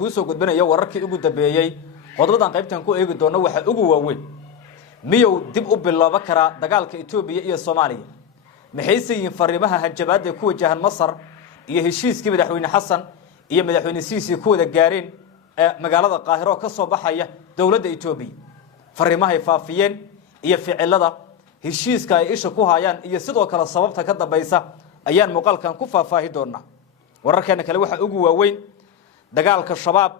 kuusoo gudbinaya wararkii ugu dambeeyay qodobadan qaybtan ku eegi doono waxa ugu waaweyn miyow dib u bilaabo kara dagaalka Itoobiya iyo Soomaaliya maxay yihiin fariimaha hanjabaad ku wajahan Masar iyo heshiiskii madaxweyne Xasan iyo madaxweyne Siisi ku wada gaareen magaalada Qaahiro ka soo baxaya dawladda Itoobiya fariimaha ay faafiyeen iyo ficilada heshiiska ay isha ku hayaan iyo sidoo kale sababta ka dambaysa ayaan muuqaalkan ku faahfaahi doonaa wararkeena kale waxa ugu waaweyn dagaalka shabaab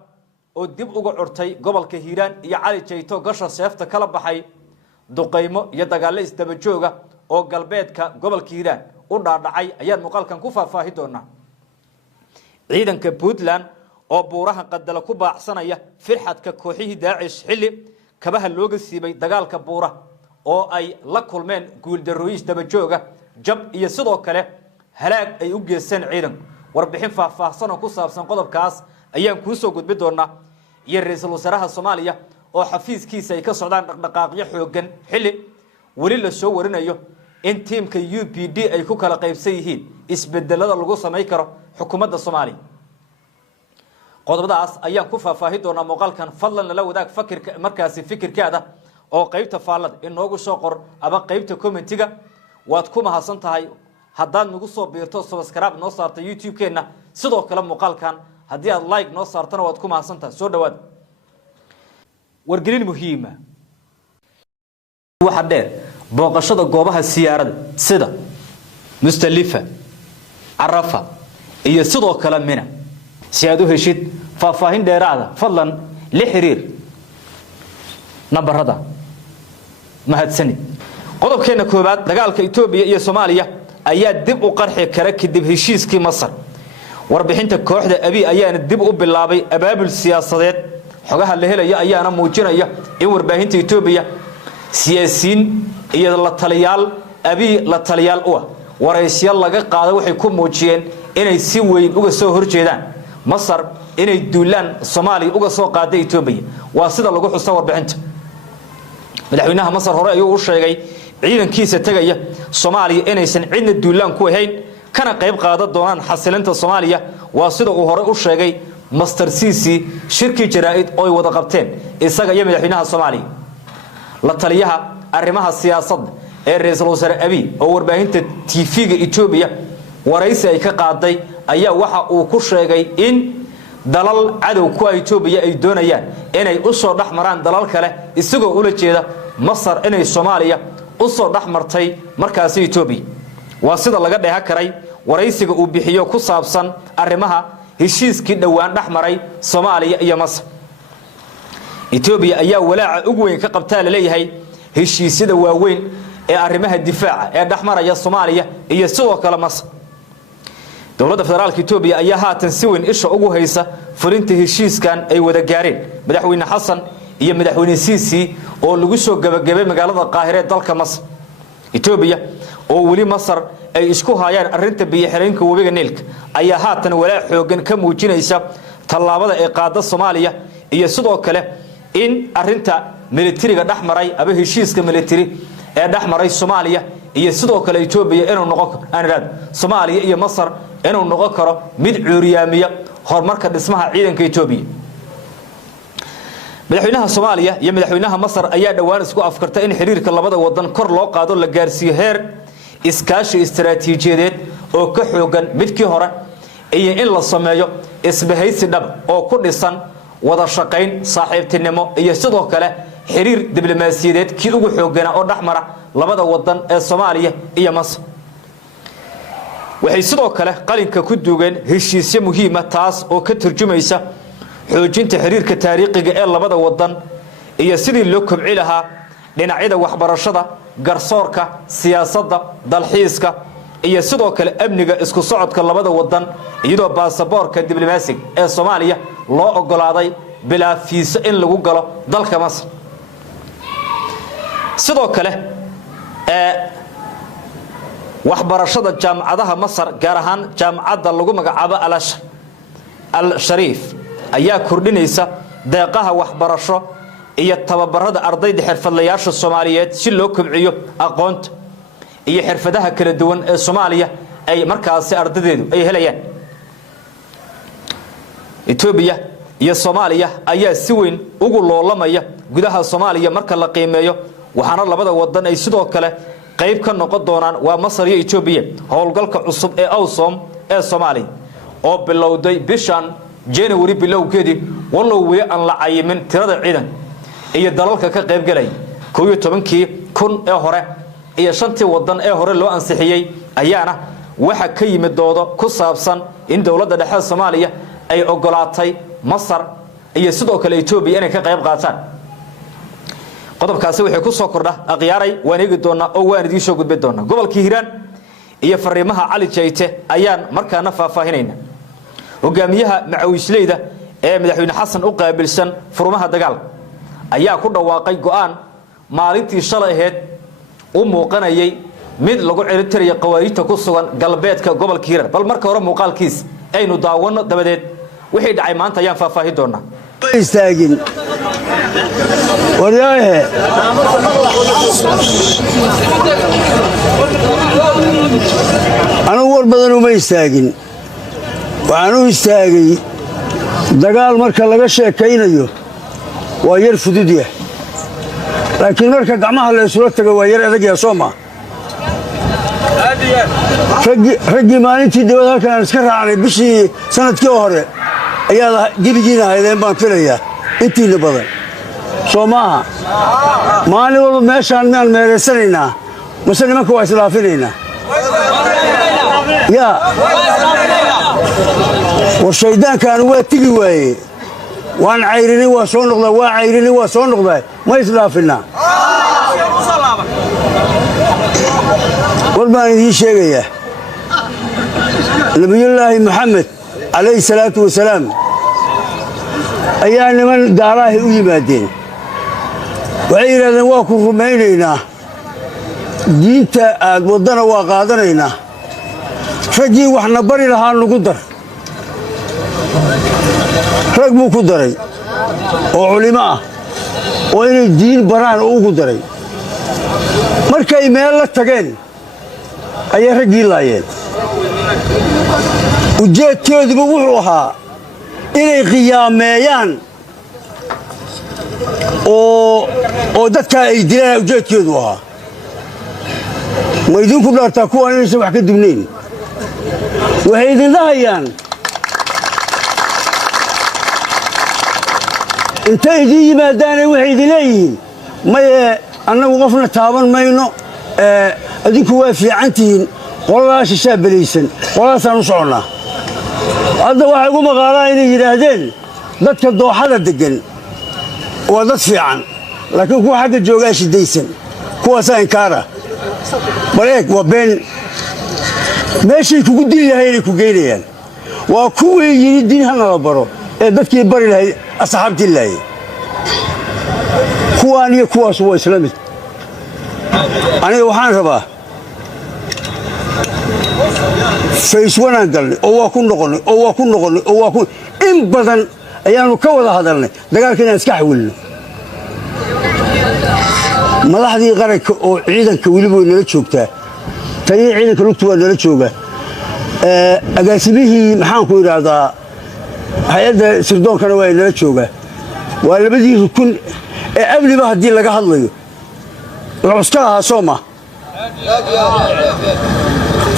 oo dib uga curtay gobolka Hiiraan iyo Cali Jeyto gasha seefta kala baxay duqeymo iyo dagaalo isdaba jooga oo galbeedka gobolka Hiiraan u dhaadhacay ayaan muuqaalkan ku faahfaahi doonaa ciidanka Puntland oo buuraha qadala ku baacsanaya firxadka kooxihii Daacish xilli kabaha looga siibay dagaalka buura oo ay la kulmeen guul darooyin daba jooga jab iyo sidoo kale halaag ay u geeseen ciidan warbixin faahfaahsan oo ku saabsan qodobkaas ayaan ku soo gudbi doonaa iyo ra'iisul wasaaraha Soomaaliya oo xafiiskiisa ay ka socdaan dhaqdhaqaaqyo xoogan xilli wali la soo warinayo in teamka UPD ay ku kala qaybsan yihiin isbedelada lagu sameey karo xukuumadda Soomaaliya qodobadaas ayaan ku faahfaahi doonaa muuqaalkan fadlan la wadaag fakirka markaasi fikirkaada oo qaybta faallada inoogu soo qor aba qaybta commentiga waad ku mahadsan tahay haddaan nagu soo biirto subscribe noo saarta YouTube-keena sidoo kale muuqaalkan haddii aad like noo saartana waad ku mahadsan tahay soo dhawaad wargelin muhiima waxa dheer booqashada goobaha siyaarada sida Mustalifa Arafa iyo sidoo kale Mina si aad u heshid faahfaahin dheeraad fadlan la xiriir nabarada mahadsanid qodobkeena koobaad dagaalka Itoobiya iyo Soomaaliya ayaa dib u qarxi kara kadib heshiiskii Masar warbixinta kooxda Abiy ayaana dib u bilaabay abaabul siyaasadeed xogaha la helaya ayaana muujinaya in warbaahinta Itoobiya siyaasiyiin iyo la taliyaal Abiy la taliyaal u waraysiyo laga qaado waxay ku muujiyeen inay si weyn uga soo horjeedaan Masar inay duulaan Soomaaliya uga soo qaaday Itoobiya waa sida lagu xuso warbixinta madaxweynaha Masar hore ayuu u sheegay ciidankiisa tagaya Soomaaliya inaysan cidna duulaan ku ahayn kana qayb qaadan doonaan xasilinta Soomaaliya waa sida uu hore u sheegay Master Sisi shirki jaraa'id oo ay wada qabteen isaga iyo madaxweynaha Soomaaliya la taliyaha arrimaha siyaasadda ee ra'iisul wasaare Abiy oo warbaahinta TV-ga Itoobiya waraysi ay ka qaaday ayaa waxa uu ku sheegay in dalal cadow ku Itoobiya ay doonayaan inay u soo dhaxmaraan dalal kale isagoo ula jeeda Masar inay Soomaaliya u soo dhaxmartay markaas Itoobiya waa sida laga dheehan karay waraysiga uu bixiyo ku saabsan arrimaha heshiiskii dhawaan dhaxmaray Soomaaliya iyo Masar Itoobiya ayaa walaaca ugu weyn ka qabtaa leeyahay heshiisyada waaweyn ee arrimaha difaaca ee dhaxmaraya Soomaaliya iyo sidoo kale Masar dawladda federaalka Itoobiya ayaa haatan si weyn isha ugu haysa fulinta heshiiskan ay wada gaareen madaxweyne Xasan iyo madaxweyne Siisi oo lagu soo gabagabay magaalada Qaahiro ee dalka Masar Itoobiya oo wali Masar ay isku hayaan arinta biyo-xireenka wabiga Niilka ayaa haatan walaac xoogan ka muujinaysa tallaabada ay qaada Soomaaliya iyo sidoo kale in arinta militariga dhaxmaray aba heshiiska militari ee dhaxmaray Soomaaliya iyo sidoo kale Itoobiya inuu noqon karo Soomaaliya iyo Masar inuu noqon karo mid cuuriyaamiya horumarka dhismaha ciidanka Itoobiya madaxweynaha Soomaaliya iyo madaxweynaha Masar ayaa dhawaan isku afkartay in xiriirka labada wadan kor loo qaado la gaarsiyo heer iskaashi istiraatiijiyadeed oo ka xoogan midkii hore iyo in la sameeyo isbahaysi dhab oo ku dhisan wada shaqayn saaxiibtinimo iyo sidoo kale xiriir diblomaasiyadeed kii ugu xoogana oo dhaxmara labada wadan ee Soomaaliya iyo Masar waxay sidoo kale qalinka ku duugeen heshiisyo muhiim ah taas oo ka turjumaysa xoojinta xiriirka taariikhiga ee labada wadan iyo sidii loo kobci lahaa dhinacyada waxbarashada garsoorka siyaasadda dalxiiska iyo sidoo kale amniga isku socodka labada wadan iyadoo baasaboorka diblomaasiga ee Soomaaliya loo ogolaaday bilaa fiiso in lagu galo dalka Masar sidoo kale waxbarashada jaamacadaha Masar gaar ahaan jaamacadda lagu magacaabo Al-Sharif ayaa kordhinaysa deeqaha waxbarasho iyo tababarada ardayda xirfadlayaasha Soomaaliyeed si loo kobciyo aqoonta iyo xirfadaha kala duwan ee Soomaaliya ay markaas ardaydeedu ay helayaan Itoobiya iyo Soomaaliya ayaa si weyn ugu loolamaya gudaha Soomaaliya marka la qiimeeyo waxaana labada wadan ay sidoo kale qayb ka noqon doonaan waa Masar iyo Itoobiya howlgalka cusub ee AWSOM ee Soomaaliya oo bilowday bishan January bilowgeedii wallow weli aan la cayimin tirada ciidan iyo dalalka ka qayb galay 11 kun ee hore iyo 5 wadan ee hore loo ansixiyay ayaana waxa ka yimid doodo ku saabsan in dawladda dhexe Soomaaliya ay ogolaatay Masar iyo sidoo kale Itoobiya inay ka qayb qaataan qodobkaasi waxay ku soo kordha aqyaaray waan eegi doona oo waan idin soo gudbin doona gobolka Hiiraan iyo fariimaha Cali Jayte ayaan markaana faahfaahinayna hogaamiyaha macawisleyda ee madaxweyne Xasan u qaabilsan furmaha dagaalka ayaa ku dhawaaqay go'aan maalintii shalay ahayd u muuqanayay mid lagu ciribtirayo qawaariinta ku sugan galbeedka gobolka Hiiraan bal marka hore muuqaalkiis aynu daawano dabadeed wixii dhacay maanta ayaan faahfaahin doonaa istaagin wariyaahe anigu war badan uma istaagin waxaan u istaagay dagaal marka laga sheekaynayo waa yar fudud yah laakiin marka gacmaha la isula tago waa yar adag yah soo maa raggii maalintii dibad halkan aan iska raacnay bishii sanadkii hore ayaad gebigiina haydeen baan filayaa intiina badan soo maaha maalin walba meeshaan miyaan meeraysanaynaa mase nimanka waa isdhaafinaynaa yaa war shayddaankaanu waa tigi waaye waan cayrinay waa soo noqdaa waa cayrinay waa soo noqdaa ma isdhaafinnaa war baan idiin sheegayaa nabiyullaahi maxamed calayhi salaatu wasalaam ayaa niman gaalaahi u yimaadeen waxay yidhahdeen waa ku rumaynaynaa diinta aad waddana waa qaadanaynaa raggii waxna bari lahaa nugu dar rag buu ku daray oo culimo ah oo inay diin baraan oo ugu daray markay meel la tageen ayay raggii laayeen ujeedkooduba wuxuu ahaa inay qiyaameeyaan oo dadkaa ay dilaan ujeedkoodu ahaa ma idinku dhaartaa kuwaan inaysan wax ka dubnayn waxay idin dhahayaan intay idiin yimaadaanay waxay idin leeyihiin maye annagu qofna taaban mayno adinku waa fiican tihiin qoladaas shishaa belaysan qoladaasaan u soconnaa hadda waxay ugu maqaalaa inay yidhaahdeen dadka dooxada deggan waa dad fiican laakiin kuwa xagga joogaa shidaysan kuwaasaa inkaara bal eeg waa been meeshay kugu dili lahay inay ku geynayaan waa kuwii yidhi diin hana la baro ee dadkii bari lahayd asxaabtii laayay kuwaan iyo kuwaasu waa isla mid aniga waxaan rabaa fayswanaan galnay oo waa ku noqonnay oo waa ku noqonnay oo waa ku in badan ayaannu ka wada hadalnay dagaalka inaan iska xawilno madaxdii qaranka oo ciidanka weliba way nala joogtaa taliya ciidanka lugtu waa nala joogaa agaasimihii maxaanku idhaahdaa hay-adda sirdoonkana waa nala joogaa waa labadii rukun ee amniba haddii laga hadlayo la cuska lahaa soo ma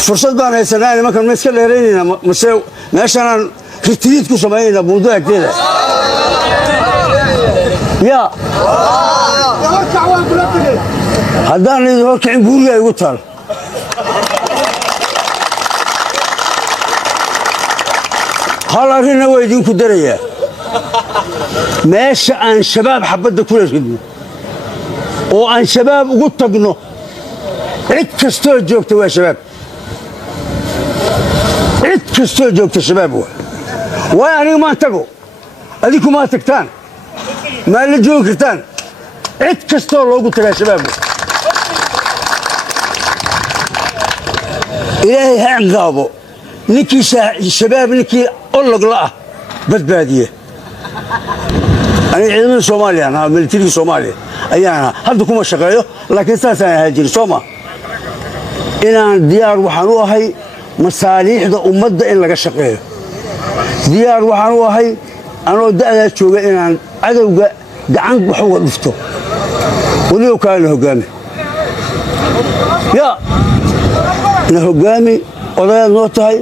fursad baan haysanaa nimankan ma iska dheeraynaynaa mase meeshaanaan ritiriid ku samaynaynaa buundo agteeda yaa haddaan idin horkacin buuriga igu taal hal arrinna waa idinku darayaa meesha aan shabaab xabadda kula ridno oo aan shabaab ugu tagno cid kastoo joogta waa shabaab cid kastoo joogta shabaab waa waayo aniga maan tago adinku maa tagtaan maa la joogi kartaan cid kastoo loogu tagaa shabaab waa ilaahay ha ciqaabo ninkii shabaab ninkii ologla ah badbaadiye aniga ciidamada soomaaliya ahaa militarigii soomaaliya ayaan ahaa hadda kuma shaqeeyo laakiin saasaan ahaa jiri soo ma inaan diyaar waxaan u ahay masaaliixda ummadda in laga shaqeeyo diyaar waxaan u ahay anoo da'daa jooga inaan cadowga gacan wax uga dhufto weliba kaana hoggaami yaa na hoggaami odayaad noo tahay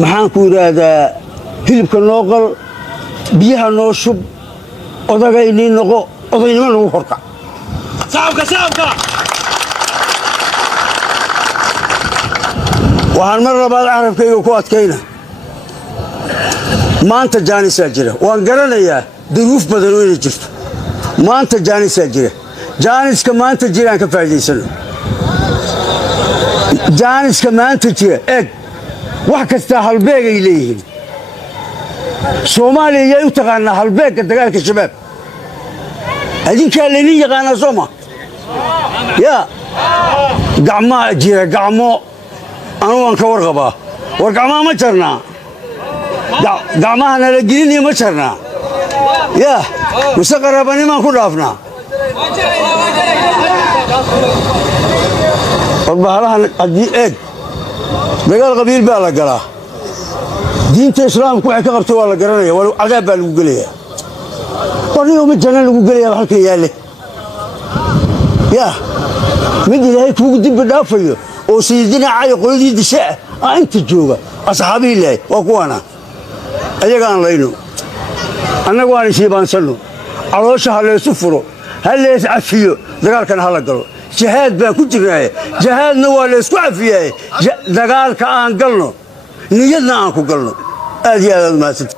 maxaan ku yidhaahdaa hilibka noo qal biyaha noo shub odagaynii noqo odaynimo nagu horkac waxaan mar labaad carabkayga ku adkayna maanta jaanisaa jira waan garanayaa duruuf badan oo inay jirto maanta jaanisaa jira jaaniska maanta jiraan ka faa'iidaysano jaaniska maanta jira eeg wax kastaa halbeegay leeyihiin soomaaliya yay u taqaanaa halbeegga dagaalka shabaab adinkaa laydin yaqaanaa sooma yaa gacmaa jira gacmo anu waan ka warqabaa war gacmaha ma jarnaa gacmaha nala geliniyo ma jarnaa yaa mise qaraabanimaan ku dhaafnaa warbahalahan haddii eeg dagaal qabiil baa la galaa diinta islaamku waxay ka qabtay waa la garanaya walow cadaab baa lagu gelayaa warnigoo mid janno lagu gelayaa halkan yaalle yaa mid ilaahay kuugu dimbi dhaafayo oo sayidina cali qoladii disha ah inta jooga asxaabihii ilaahay waa kuwaana ayaga aan layno annagu aan ishiibaansanno caloosha ha laysu furo ha lees cafiyo dagaalkana ha la galo jihaad baan ku jirnaaye jihaadna waa laysku cafiyaaye dagaalka aan galno niyadna aan ku galno aad iyo aad mahadsan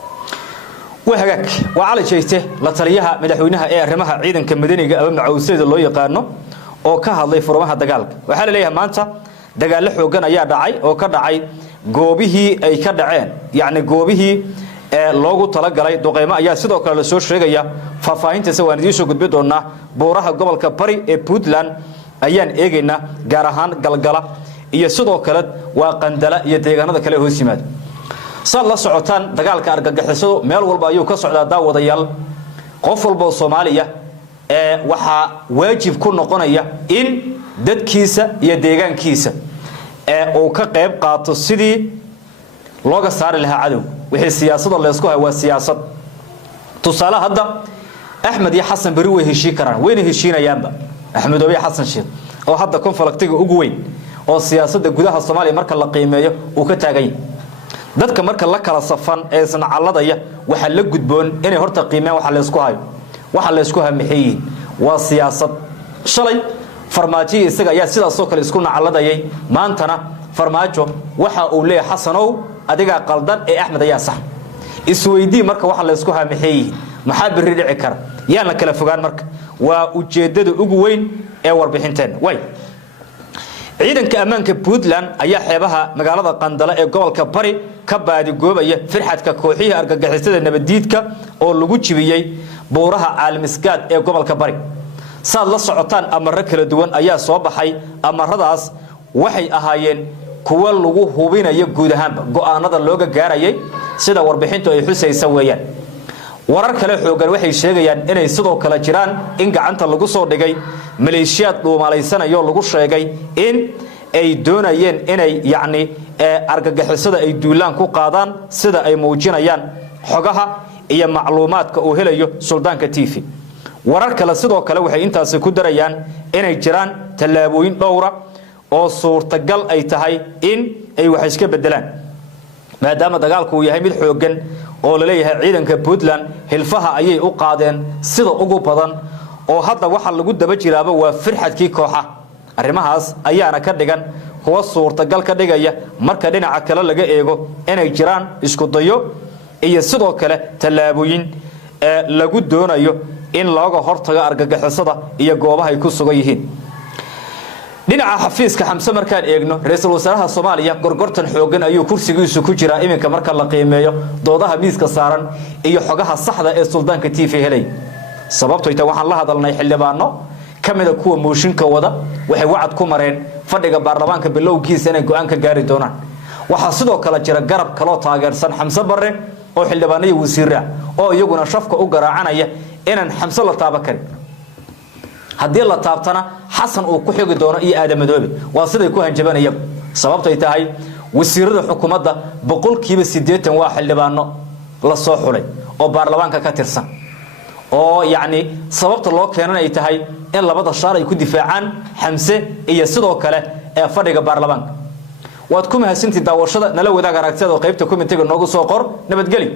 وهاك وعلى جيته لطليها مدحوينها إيه رمها عيدا كمدنية أو معوسيد الله يقارنه أو كهالله فرمها دجالك وحال ليها مانتا دجال حوجنا يا دعي أو كدعي جوبه أي كدعين يعني جوبه لوجو طلق علي دقيمة يا سيدو كلا سوش رجيا ففاين تسوي نديشو قد بدونا بورها قبل كبري بودلان أيان إيجينا جارهان جلجلا يا سيدو كلا وقندلا يتيجنا ذا كله هو سماد صار سعوتان دجال كأرجع حسوا مال والبايو كسر دا وضيال قفل بالصومالية وحا واجب كل نقنية إن دد كيسة يديجان كيسة أو كقيب قاط السدي لوجا صار لها عدو وهي السياسة اللي يسقها هو السياسة تصالح هذا أحمد يا حسن بروي هشي كران وين هشينا يامبا أحمد ويا حسن شيء أو حتى كون فلقتي أقوين أو السياسة جودها الصومالي مركز القيمة وكتاجين dadka marka la kala safan ee sanacalladaya waxa la gudboon inay horta qiimeeyaan waxa la isku hamixiyay waa siyaasad shalay farmaajo isaga ayaa sidaas oo kale isku nacaladayay maantana farmaajo waxa uu leeyahay xasanow adiga qaldan ee axmed ayaa sax isweydii marka waxa la isku hamixiyay maxaa biri dhici kara yaana kala fogaan marka waa ujeedada ugu weyn ee warbixinteen way ciidanka ammaanka Puntland ayaa xeebaha magaalada Qandala ee gobolka Bari ka baadi goobaya firxadka kooxiyaha argagixisada nabadiidka oo lagu jibiyay buuraha Caalmisgaad ee gobolka Bari saad la socotaan amarro kala duwan ayaa soo baxay amarradaas waxay ahaayeen kuwa lagu hubinayo guud ahaan go'aanada looga gaarayay sida warbixintu ay xusaysa weeyaan warar kale xoogan waxay sheegayaan inay sidoo kale jiraan in gacanta lagu soo dhigay maleeshiyad dhuumalaysanaya lagu sheegay in ay doonayeen inay yacni argagixisada ay duulaan ku qaadaan sida ay muujinayaan xogaha iyo macluumaadka uu helayo suldaanka TV warar kale sidoo kale waxay intaas ku darayaan inay jiraan talaabooyin dhowra oo suurtagal ay tahay in ay wax iska bedelaan maadaama dagaalku uu yahay mid xoogan oo la leeyahay ciidanka Puntland hilfaha ayay u qaadeen sida ugu badan oo hadda waxa lagu daba jiraaba waa firxadkii kooxa arrimahaas ayaana ka dhigan kuwa suurtagal ka dhigaya marka dhinaca kale laga eego inay jiraan isku dayo iyo sidoo kale talaabooyin lagu doonayo in looga hortago argagixisada iyo goobaha ay ku sugan yihiin dhinaca xafiiska xamse markaan eegno ra'iisul wasaaraha Soomaaliya gorgortan xoogan ayuu kursigiisu ku jira iminka marka la qiimeeyo doodaha miiska saaran iyo xogaha saxda ee suldaanka TV helay sababtoo ay waxaan la hadalnay xildhibaano kamida kuwa mooshinka wada waxay wacad ku mareen fadhiga baarlamaanka bilowgiisa inay go'aan ka gaari doonaan waxa sidoo kale jira garab kale oo taageersan xamse barre oo xildhibaanada wasiirra oo iyaguna shafka u garaacanaya inaan xamse la taaba karin haddii la taabtana xasan uu ku xigi doono iyo aadamadoobe waa siday ku hanjabanayeen sababtay tahay wasiirada xukuumadda 80% waa xildhibaano la soo xulay oo baarlamaanka ka tirsan oo yani sababta loo keenan ay tahay in labada shaar ay ku difaacaan Xamse iyo sidoo kale ee fadhiga baarlamaanka waad ku mahadsantii daawashada nala wadaag aragtida oo qaybta commentiga noogu soo qor nabadgelyo